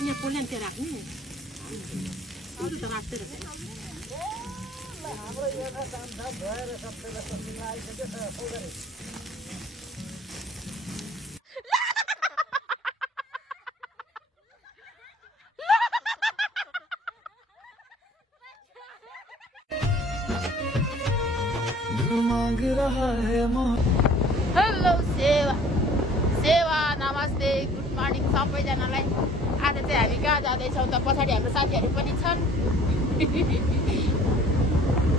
यहाँ पोल्यान त्यो राख्ने अरू त राख्दै रहेछ हाम्रो यहाँ काम छ भएर सबैलाई सजिलो आइसक्यो सौगरे मांग रहा है हेलो सेवा सेवा नमस्ते गुड मर्निङ सबैजनालाई आज चाहिँ हामी कहाँ जाँदैछौँ त पछाडि हाम्रो साथीहरू पनि छन्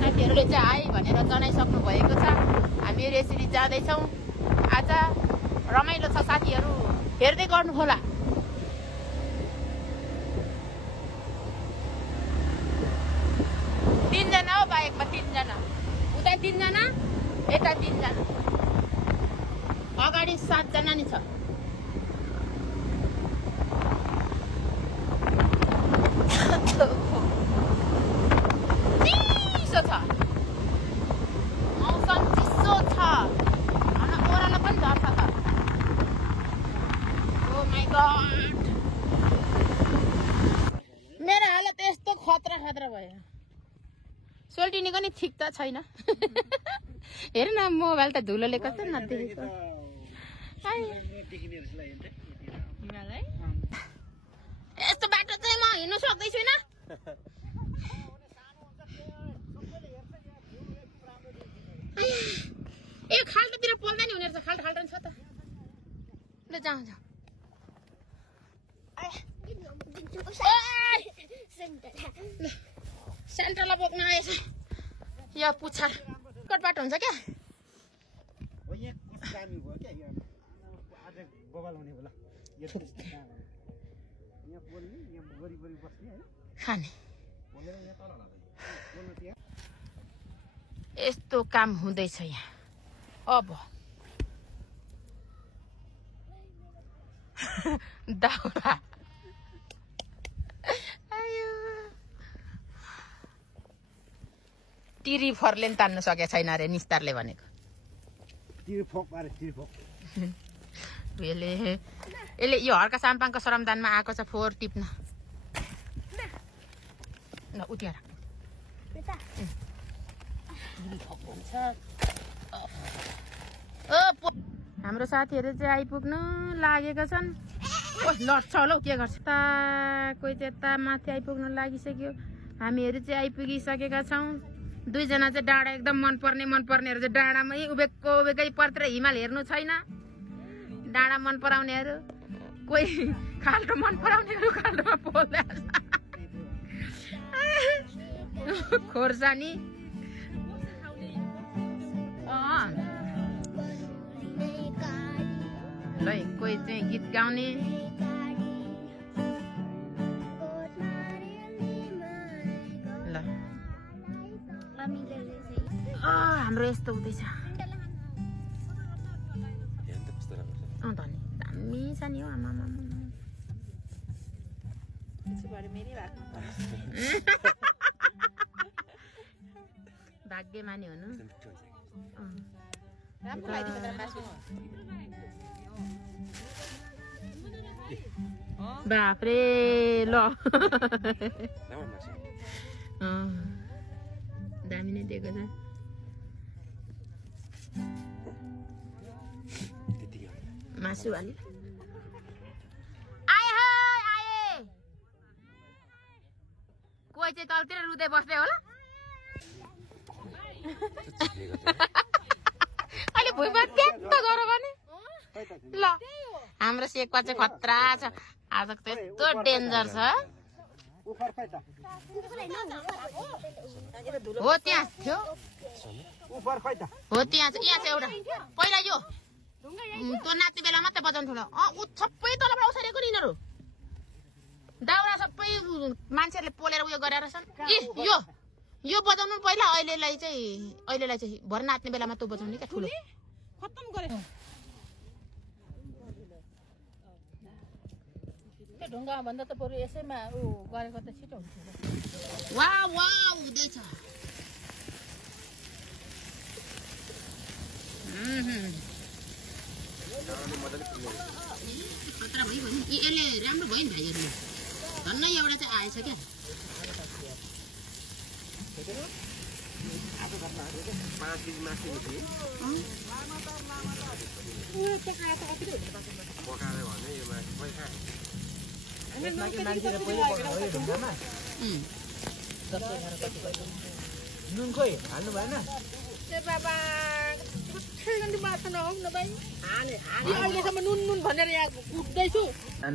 साथीहरूले चाहिँ आए भनेर जनाइसक्नु भएको छ हामीहरू यसरी जाँदैछौँ आज रमाइलो छ साथीहरू हेर्दै गर्नु होला तीनजना हो बाइकमा तीनजना उता तीनजना यता तीनजना अगाडि 7 जना नि छ चिसो छ मौसम चिसो छ ओह्रालो पनि झर्छ त ओ माई गॉड मेरो हालत यस्तो खतरा खतरा भयो सोल्टिनीको नि ठिक त छैन हेर न मोबाइल त धुलोले कस्तो नदेखेको यस्तो बाटो चाहिँ म हिँड्नु सक्दै छुइनँ ए खाल्टोतिर पोल्दा नि हुने रहेछ खाल्टो खाल्टो छ त ल जाउँ जाउँ सेन्टरलाई बोक्न आएछ यो पुच्छर कट बाटो हुन्छ क्या खाने यस्तो काम हुँदैछ यहाँ अब दाउरा तिरिफरले पनि तान्नु सकेको छैन अरे निस्तारले भनेको यसले यो हर्का साम्पाङको श्रमदानमा आएको छ फोहोर टिप्न ल उठ्याएर हाम्रो साथीहरू चाहिँ आइपुग्नु लागेका छन् लड्छ होला के गर्छ त कोही चाहिँ यता माथि आइपुग्नु लागिसक्यो हामीहरू चाहिँ आइपुगिसकेका छौँ दुईजना चाहिँ डाँडा एकदम मनपर्नेहरू चाहिँ डाँडामै उभेकै पर्तिर हिमाल हेर्नु छैन डाँडा मन पराउनेहरू कोही खाल्टो मन पराउनेहरू खाल्टोमा पोल्दै खोर्सानी ल कोही चाहिँ गीत गाउने ल हाम्रो यस्तो हुँदैछ दामी छ नि हो आमा भाग्यमानी हुनु बाफ्रे ल दामी नै दिएको छ मासु अलि आए कोही चाहिँ तलतिर रुँदै बस्दै होला अहिले भुइँमा त्यस्तो गर भने ल हाम्रो सेक्वा चाहिँ खतरा छ आजको चाहिँ यस्तो डेन्जर छ हो त्यहाँ थियो हो त्यहाँ छ यहाँ छ एउटा पहिला यो त्यो नाच्ने बेला मात्रै बजाउनु ठुलो ऊ सबै तलबाट उसारेको नि यिनीहरू दाउरा सबै मान्छेहरूले पोलेर उयो गरेर छन् यो बजाउनु पहिला अहिलेलाई चाहिँ भरे नाच्ने बेलामा त्यो बजाउने क्या ठुलो खत्तम गरे त्यो ढुङ्गा भन्दा त बरु यसैमा उ गरेको त छिटो हुन्छ वाउ वाउ हुँदैछ खतरा भयो नि यसले राम्रो भयो नि भाइहरुले झन्नै एउटा चाहिँ आएछ क्या नुन खोइ हाल्नु भएन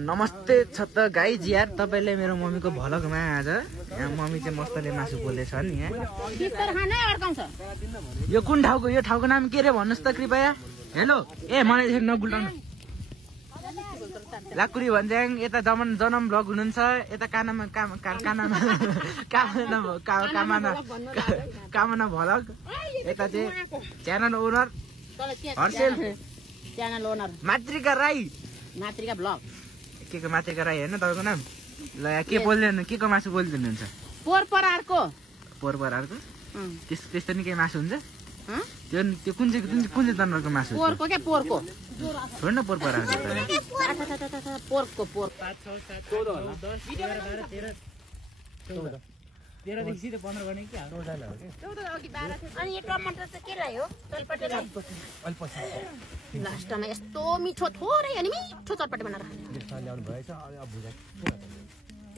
नमस्ते छ त गाइज यार तपाईँले मेरो मम्मीको भलकमा आज यहाँ मम्मी चाहिँ मस्तले मासु पोल्दैछन् यहाँ यो कुन ठाउँको यो ठाउँको नाम के रे भन्नुहोस् त कृपया हेलो ए मलाई यसरी नगुल्टाउनु लाकुरी भन्ज्याङ यता जनम ब्लग हुनुहुन्छ यता कामना भलक यता चाहिँ च्यानल ओनर हर्सेल च्यानल ओनर मातृका राई मातृका ब्लग के को मातृका राई होइन तपाईँको नाम ल के बोल्दैन के को मासु बोलिदिनुहुन्छ पोरपरारको त्यस्तो नि केही मासु हुन्छ त्यो कुन चाहिँ जनावरको मासु पोरको क्या पोरको छोड न पोरपरारको पोरको पोर 13 देखि सिधै 15 गर्ने के हो 14 हो के 14 अघि 12 थियो अनि यो टमाटर चाहिँ के लाग्यो चलपटे लास्टमा यस्तो मिठो थोरै अनि मिठो चलपटे बनाएर ल्याउनु भएछ अनि अब भुजा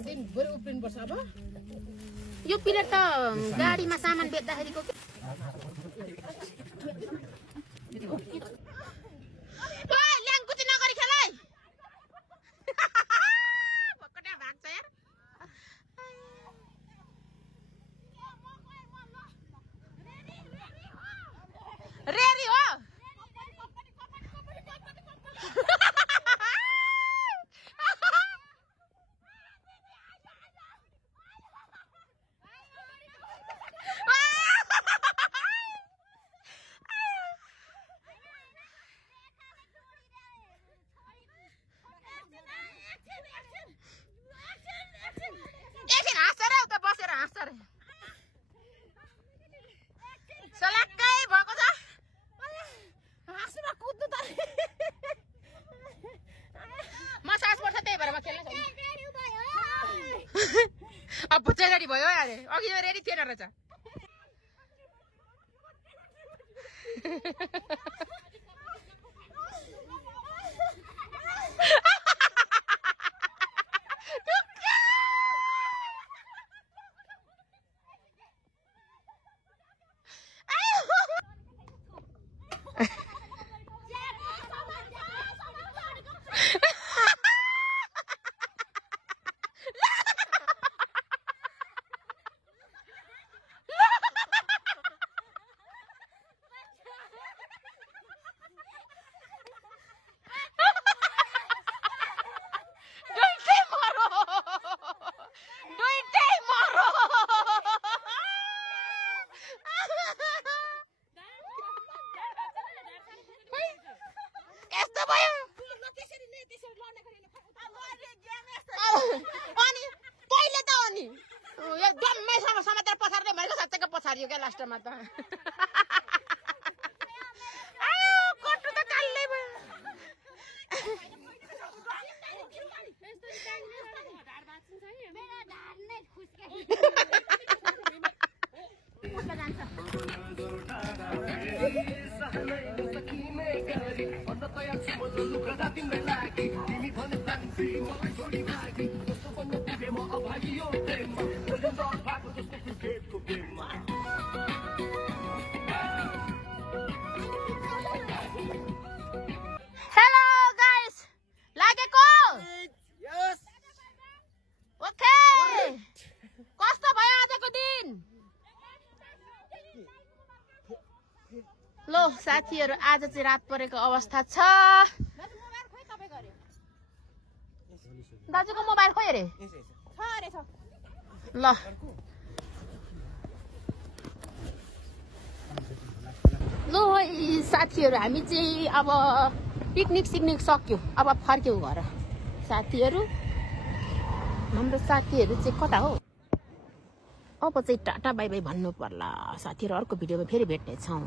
दिन भरि उफ्रिनु पर्छ अब यो प्लेट त गाडीमा सामान बेच्दाखेरिको के ओइ ल्याङकुची नगरी खेल है भक्कटा भाग्छ यार रेडी हो एकछिन हाँस्छ रे उता बसेर हाँस्छ रे सलाक्कै भएको छ हाँस्नुमा कुद्नु त म सास पर्छ त्यही भएर म खेल्न सक्छु अब बुच्चा रेडी भयो अरे अघि रेडी थिएन रहेछ समाचार पछार्दै मैले साँच्चैको पछारियो क्या लास्टमा त कटु त काल्लै भयो हेलो गाइस लागेको यस ओके कस्तो भयो आजको दिन लो साथीहरु आज चाहिँ रात परेको अवस्था छ दाजुको मोबाइल खोइ रे ल लो साथीहरु हामी चाहिँ अब पिकनिक सक्यो अब फर्क्यौ घर साथीहरु हाम्रो साथीहरु चाहिँ कता हो अब चाहिँ टाटा बाइ बाइ भन्नु पर्ला साथीहरु अर्को भिडियोमा फेरि भेट्ने छौं।